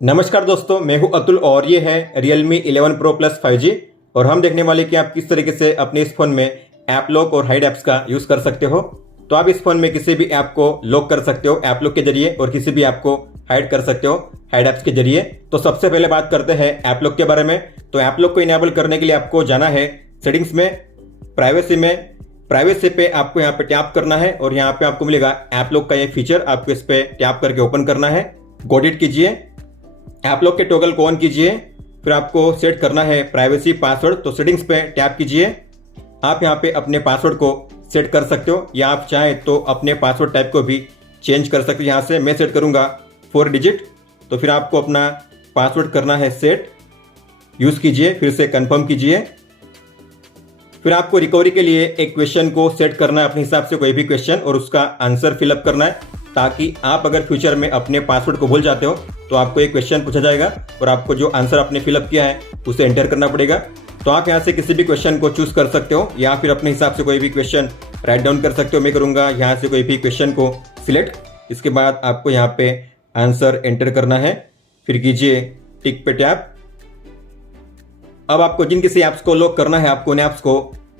नमस्कार दोस्तों, मैं हूं अतुल और ये है Realme 11 Pro Plus 5G और हम देखने वाले कि आप किस तरीके से अपने इस फोन में ऐप लॉक और हाइड ऐप्स का यूज कर सकते हो। तो आप इस फोन में किसी भी ऐप को लॉक कर सकते हो ऐप लॉक के जरिए और किसी भी ऐप को हाइड कर सकते हो हाइड ऐप्स के जरिए। तो सबसे पहले बात करते हैं ऐप लॉक के बारे में। तो ऐप लॉक को इनेबल करने के लिए आपको जाना है सेटिंग्स में, प्राइवेसी पे आपको यहाँ पे टैप करना है और यहाँ पे आपको मिलेगा ऐप लॉक का ये फीचर, आपको इस पे टैप करके ओपन करना है। गॉट इट कीजिए, ऐप लॉक के टॉगल को ऑन कीजिए, फिर आपको सेट करना है प्राइवेसी पासवर्ड। तो सेटिंग्स पे टैप कीजिए, आप यहाँ पे अपने पासवर्ड को सेट कर सकते हो या आप चाहें तो अपने पासवर्ड टाइप को भी चेंज कर सकते हो। यहाँ से मैं सेट करूँगा 4 डिजिट। तो फिर आपको अपना पासवर्ड करना है सेट, यूज़ कीजिए, फिर से कंफर्म कीजिए। फिर आपको रिकवरी के लिए एक क्वेश्चन को सेट करना है अपने हिसाब से, कोई भी क्वेश्चन, और उसका आंसर फिलअप करना है ताकि आप अगर फ्यूचर में अपने पासवर्ड को भूल जाते हो तो आपको एक क्वेश्चन पूछा जाएगा और आपको जो आंसर आपने फिलअप किया है उसे एंटर करना पड़ेगा। तो आप यहाँ से किसी भी क्वेश्चन को चूज कर सकते हो या फिर अपने हिसाब से कोई भी क्वेश्चन राइट डाउन कर सकते हो। मैं करूँगा यहाँ से कोई भी क्वेश्चन को सिलेक्ट, इसके बाद आपको यहाँ पे आंसर एंटर करना है, फिर कीजिए टिक पे टैप। अब आपको जिन किसी ऐप्स को लॉक करना है आपको उन ऐप्स को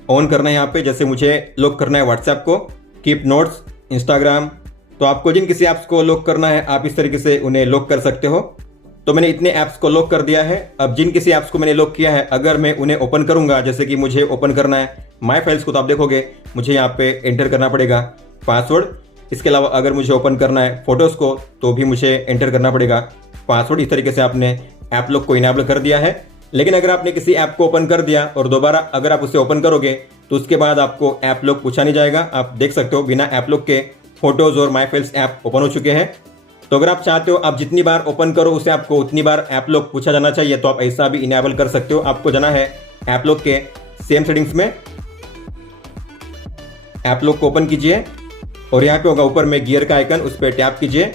ऑन करना है। यहाँ पे जैसे मुझे लॉक करना है व्हाट्सएप को, कीप नोट्स, इंस्टाग्राम। तो आपको जिन किसी ऐप्स को लॉक करना है आप इस तरीके से उन्हें लॉक कर सकते हो। तो मैंने इतने ऐप्स को लॉक कर दिया है। अब जिन किसी ऐप्स को मैंने लॉक किया है अगर मैं उन्हें ओपन करूंगा, जैसे कि मुझे ओपन करना है माई फाइल्स को, तो आप देखोगे मुझे यहाँ पे एंटर करना पड़ेगा पासवर्ड। इसके अलावा अगर मुझे ओपन करना है फोटोज़ को तो भी मुझे एंटर करना पड़ेगा पासवर्ड। इस तरीके से आपने ऐप लॉक को इनेबल कर दिया है। लेकिन अगर आपने किसी ऐप को ओपन कर दिया और दोबारा अगर आप उसे ओपन करोगे तो उसके बाद आपको ऐप लॉक पूछा नहीं जाएगा। आप देख सकते हो बिना ऐप लॉक के फोटोज़ और माई फाइल्स ऐप ओपन हो चुके हैं। तो अगर आप चाहते हो आप जितनी बार ओपन करो उसे आपको उतनी बार ऐप लॉक पूछा जाना चाहिए, तो आप ऐसा भी इनेबल कर सकते हो। आपको जाना है ऐप लॉक के सेम सेटिंग्स में, ऐप लॉक को ओपन कीजिए और यहाँ पे होगा ऊपर में गियर का आइकन, उस पर टैप कीजिए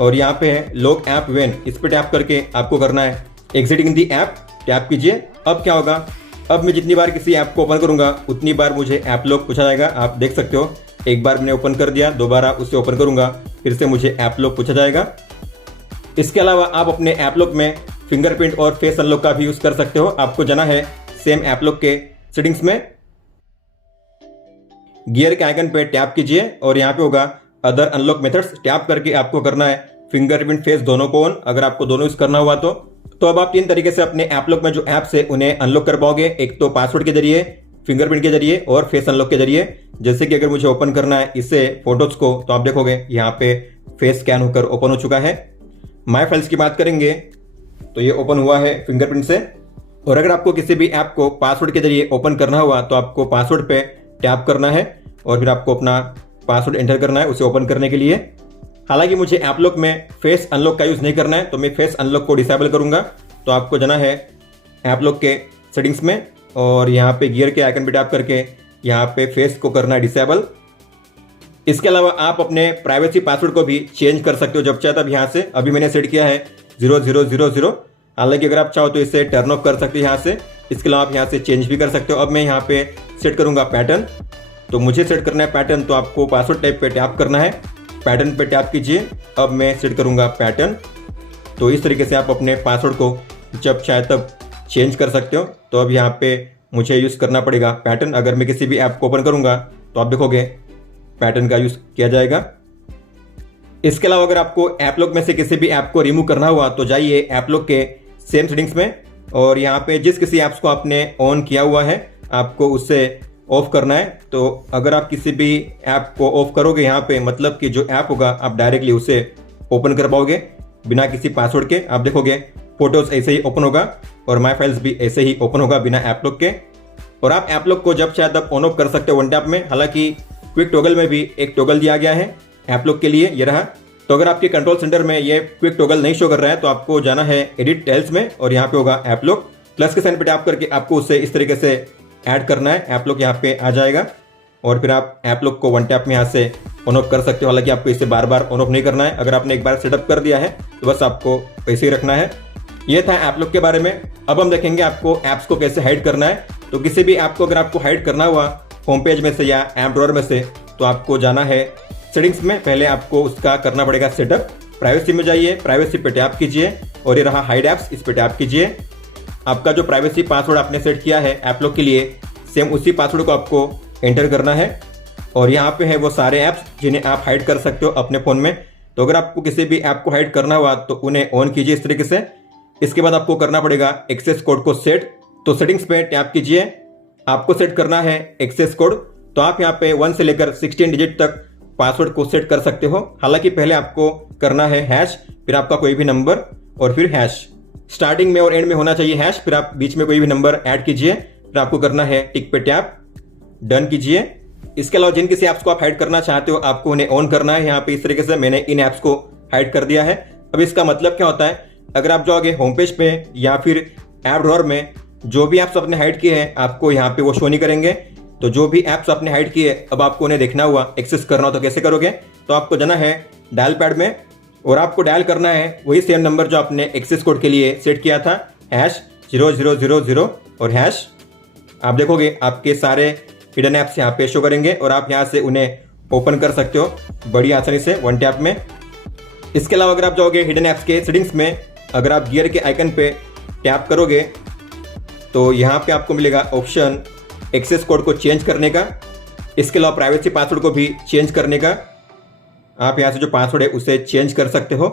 और यहाँ पे है लॉक ऐप व्हेन, इस पर टैप करके आपको करना है एग्जिटिंग दी ऐप, टैप कीजिए। अब क्या होगा, अब मैं जितनी बार किसी ऐप को ओपन करूंगा उतनी बार मुझे ऐप लॉक पूछा जाएगा। आप देख सकते हो एक बार मैंने ओपन कर दिया, दोबारा उसे ओपन करूंगा फिर से मुझे ऐप लॉक पूछा जाएगा। इसके अलावा आप अपने ऐप लॉक में फिंगरप्रिंट और फेस अनलॉक का भी यूज कर सकते हो। आपको जाना है सेम ऐप लॉक के सेटिंग्स में, गियर के आइकन पे टैप कीजिए और यहाँ पे होगा अदर अनलॉक मेथड्स, टैप करके आपको करना है फिंगरप्रिंट फेस दोनों को ऑन, अगर आपको दोनों यूज करना हुआ तो अब आप 3 तरीके से अपने ऐप लॉक में जो ऐप्स है उन्हें अनलॉक कर पाओगे। एक तो पासवर्ड के जरिए, फिंगरप्रिंट के जरिए और फेस अनलॉक के जरिए। जैसे कि अगर मुझे ओपन करना है इसे फोटोज को, तो आप देखोगे यहाँ पे फेस स्कैन होकर ओपन हो चुका है। माई फाइल्स की बात करेंगे तो ये ओपन हुआ है फिंगरप्रिंट से। और अगर आपको किसी भी ऐप को पासवर्ड के जरिए ओपन करना हुआ तो आपको पासवर्ड पे टैप करना है और फिर आपको अपना पासवर्ड एंटर करना है उसे ओपन करने के लिए। हालांकि मुझे ऐप लॉक में फेस अनलॉक का यूज नहीं करना है तो मैं फेस अनलॉक को डिसेबल करूंगा। तो आपको जाना है ऐप लॉक के सेटिंग्स में और यहाँ पे गियर के आइकन पे टैप करके यहाँ पे फेस को करना है डिसेबल। इसके अलावा आप अपने प्राइवेसी पासवर्ड को भी चेंज कर सकते हो जब चाहे तब। यहाँ से अभी मैंने सेट किया है 0000। हालांकि अगर आप चाहो तो इसे टर्न ऑफ कर सकते हो यहाँ से। इसके अलावा आप यहाँ से चेंज भी कर सकते हो। अब मैं यहाँ पे सेट करूँगा पैटर्न, तो मुझे सेट करना है पैटर्न, तो आपको पासवर्ड टाइप पे टैप करना है, पैटर्न पे टैप कीजिए। अब मैं सेट करूँगा पैटर्न। तो इस तरीके से आप अपने पासवर्ड को जब चाहे तब चेंज कर सकते हो। तो अब यहाँ पे मुझे यूज़ करना पड़ेगा पैटर्न। अगर मैं किसी भी ऐप को ओपन करूँगा तो आप देखोगे पैटर्न का यूज़ किया जाएगा। इसके अलावा अगर आपको ऐप लॉक में से किसी भी ऐप को रिमूव करना हुआ तो जाइए ऐप लॉक के सेम सेटिंग्स में और यहाँ पे जिस किसी ऐप्स को आपने ऑन किया हुआ है आपको उससे ऑफ करना है। तो अगर आप किसी भी ऐप को ऑफ करोगे यहाँ पे, मतलब कि जो ऐप होगा आप डायरेक्टली उसे ओपन कर पाओगे बिना किसी पासवर्ड के। आप देखोगे फोटोज ऐसे ही ओपन होगा और माई फाइल्स भी ऐसे ही ओपन होगा बिना ऐप लॉक के। और आप ऐप लॉक को जब चाहे तब ऑन ऑफ कर सकते हो वन टैप में। हालांकि क्विक टॉगल में भी एक टॉगल दिया गया है ऐप लॉक के लिए, ये रहा। तो अगर आपके कंट्रोल सेंटर में ये क्विक टॉगल नहीं शो कर रहा है तो आपको जाना है एडिट टेल्स में और यहाँ पे होगा ऐप लॉक, प्लस के साइन पे टैप करके आपको उसे इस तरीके से ऐड करना है। ऐप लॉक यहाँ पे आ जाएगा और फिर आप ऐप लॉक को वन टैप में यहाँ से ऑन ऑफ कर सकते हो। हालांकि आपको इसे बार बार ऑन ऑफ नहीं करना है। अगर आपने एक बार सेटअप कर दिया है तो बस आपको वैसे ही रखना है। ये था ऐप लॉक के बारे में। अब हम देखेंगे आपको ऐप्स को कैसे हाइड करना है। तो किसी भी ऐप को अगर आपको हाइड करना हुआ होम पेज में से या ऐप ड्रॉअर में से, तो आपको जाना है सेटिंग्स में। पहले आपको उसका करना पड़ेगा सेटअप। प्राइवेसी में जाइए, प्राइवेसी पे टैप कीजिए और ये रहा हाइड ऐप्स, इस पे टैप कीजिए। आपका जो प्राइवेसी पासवर्ड आपने सेट किया है ऐप लॉक के लिए, सेम उसी पासवर्ड को आपको एंटर करना है। और यहाँ पे है वो सारे ऐप्स जिन्हें आप हाइड कर सकते हो अपने फ़ोन में। तो अगर आपको किसी भी ऐप को हाइड करना हुआ तो उन्हें ऑन कीजिए इस तरीके से। इसके बाद आपको करना पड़ेगा एक्सेस कोड को सेट। तो सेटिंग्स पे टैप कीजिए, आपको सेट करना है एक्सेस कोड। तो आप यहाँ पे 1 से लेकर 16 डिजिट तक पासवर्ड को सेट कर सकते हो। हालांकि पहले आपको करना है हैश, फिर आपका कोई भी नंबर और फिर हैश। स्टार्टिंग में और एंड में होना चाहिए हैश, फिर आप बीच में कोई भी नंबर ऐड कीजिए, फिर आपको करना है टिक पे टैप, डन कीजिए। इसके अलावा जिन किसी ऐप्स को आप हाइड करना चाहते हो आपको उन्हें ऑन करना है। यहाँ पे इस तरीके से मैंने इन ऐप्स को हाइड कर दिया है। अब इसका मतलब क्या होता है, अगर आप जाओगे होम पेज पे या फिर ऐप ड्रॉअर में, जो भी ऐप्स आपने हाइड किए हैं आपको यहाँ पे वो शो नहीं करेंगे। तो जो भी ऐप्स आपने हाइड किए अब आपको उन्हें देखना हुआ, एक्सेस करना हो तो कैसे करोगे, तो आपको जाना है डायल पैड में और आपको डायल करना है वही सेम नंबर जो आपने एक्सेस कोड के लिए सेट किया था, #0000 और हैश। आप देखोगे आपके सारे हिडन ऐप्स यहाँ पे शो करेंगे और आप यहाँ से उन्हें ओपन कर सकते हो बड़ी आसानी से 1 टैप में। इसके अलावा अगर आप जाओगे हिडन ऐप्स के सेटिंग्स में, अगर आप गियर के आइकन पे टैप करोगे तो यहाँ पे आपको मिलेगा ऑप्शन एक्सेस कोड को चेंज करने का। इसके अलावा प्राइवेसी पासवर्ड को भी चेंज करने का। आप यहाँ से जो पासवर्ड है उसे चेंज कर सकते हो।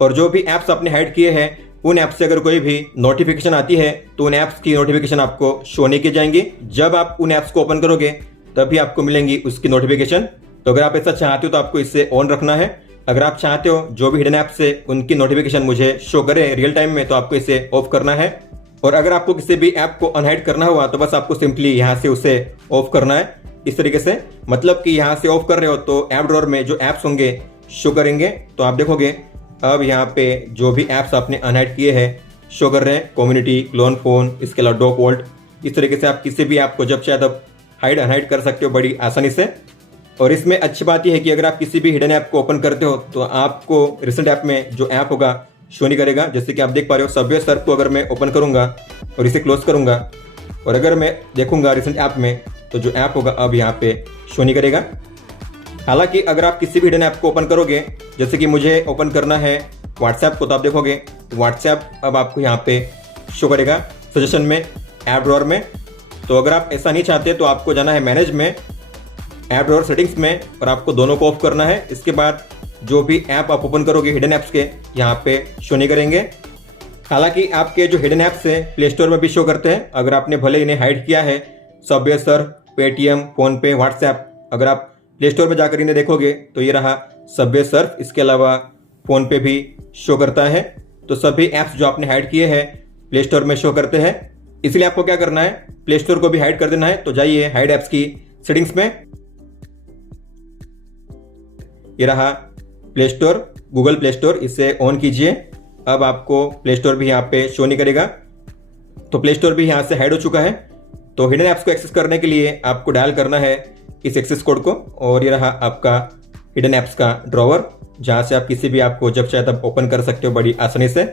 और जो भी ऐप्स आपने हाइड किए हैं उन ऐप से अगर कोई भी नोटिफिकेशन आती है तो उन ऐप्स की नोटिफिकेशन आपको शो नहीं की जाएंगी। जब आप उन ऐप्स को ओपन करोगे तभी आपको मिलेंगी उसकी नोटिफिकेशन। तो अगर आप ऐसा चाहते हो तो आपको इसे ऑन रखना है। अगर आप चाहते हो जो भी हिडन ऐप्स है उनकी नोटिफिकेशन मुझे शो करे रियल टाइम में, तो आपको इसे ऑफ करना है। और अगर आपको किसी भी ऐप को अनहाइड करना हुआ तो बस आपको सिंपली यहाँ से उसे ऑफ करना है इस तरीके से। मतलब कि यहाँ से ऑफ कर रहे हो तो ऐप ड्रॉअर में जो ऐप्स होंगे शो करेंगे। तो आप देखोगे अब यहाँ पे जो भी ऐप्स आपने अनहाइड किए हैं शो कर रहे हैं, कम्युनिटी, क्लोन फोन, इसके अलावा डॉक वॉल्ट। इस तरीके से आप किसी भी ऐप को जब चाहे तब हाइड अनहाइड कर सकते हो बड़ी आसानी से। और इसमें अच्छी बात यह है कि अगर आप किसी भी हिडन ऐप को ओपन करते हो तो आपको रिसेंट ऐप में जो ऐप होगा शो नहीं करेगा। जैसे कि आप देख पा रहे हो सबवे सर्फ को अगर मैं ओपन करूंगा और इसे क्लोज करूंगा और अगर मैं देखूंगा रिसेंट ऐप में तो जो ऐप होगा अब यहाँ पे शो नहीं करेगा। हालांकि अगर आप किसी भी हिडन ऐप को ओपन करोगे, जैसे कि मुझे ओपन करना है व्हाट्सएप को, तो आप देखोगे व्हाट्सएप अब आपको यहाँ पे शो करेगा सजेशन में, ऐप ड्रॉअर में। तो अगर आप ऐसा नहीं चाहते तो आपको जाना है मैनेज में, ऐप ड्रॉअर सेटिंग्स में, और आपको दोनों को ऑफ करना है। इसके बाद जो भी ऐप आप ओपन करोगे हिडन ऐप्स के यहाँ पे शो नहीं करेंगे। हालांकि आपके जो हिडन ऐप्स है प्ले स्टोर में भी शो करते हैं। अगर आपने भले इन्हें हाइड किया है, Subway Surf, Paytm, PhonePe, WhatsApp, अगर आप प्ले स्टोर में जाकर इन्हें देखोगे तो ये रहा सबवे सर्फ, इसके अलावा फोनपे भी शो करता है। तो सभी ऐप्स जो आपने हाइड किए हैं प्ले स्टोर में शो करते हैं। इसलिए आपको क्या करना है, प्ले स्टोर को भी हाइड कर देना है। तो जाइए हाइड ऐप्स की सेटिंग्स में, ये रहा play store, Google play store, इसे ऑन कीजिए। अब आपको प्ले स्टोर भी यहाँ पे शो नहीं करेगा। तो प्ले स्टोर भी यहाँ से हाइड हो चुका है। तो हिडन ऐप्स को एक्सेस करने के लिए आपको डायल करना है इस एक्सेस कोड को, और ये रहा आपका हिडन ऐप्स का ड्रॉवर, जहाँ से आप किसी भी ऐप को जब चाहे तब ओपन कर सकते हो बड़ी आसानी से।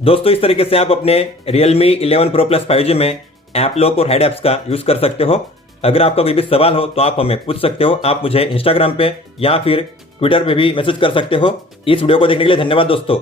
दोस्तों इस तरीके से आप अपने Realme 11 Pro Plus 5G में ऐप लॉक और हाइड ऐप्स का यूज कर सकते हो। अगर आपका कोई भी सवाल हो तो आप हमें पूछ सकते हो। आप मुझे इंस्टाग्राम पे या फिर ट्विटर पे भी मैसेज कर सकते हो। इस वीडियो को देखने के लिए धन्यवाद दोस्तों।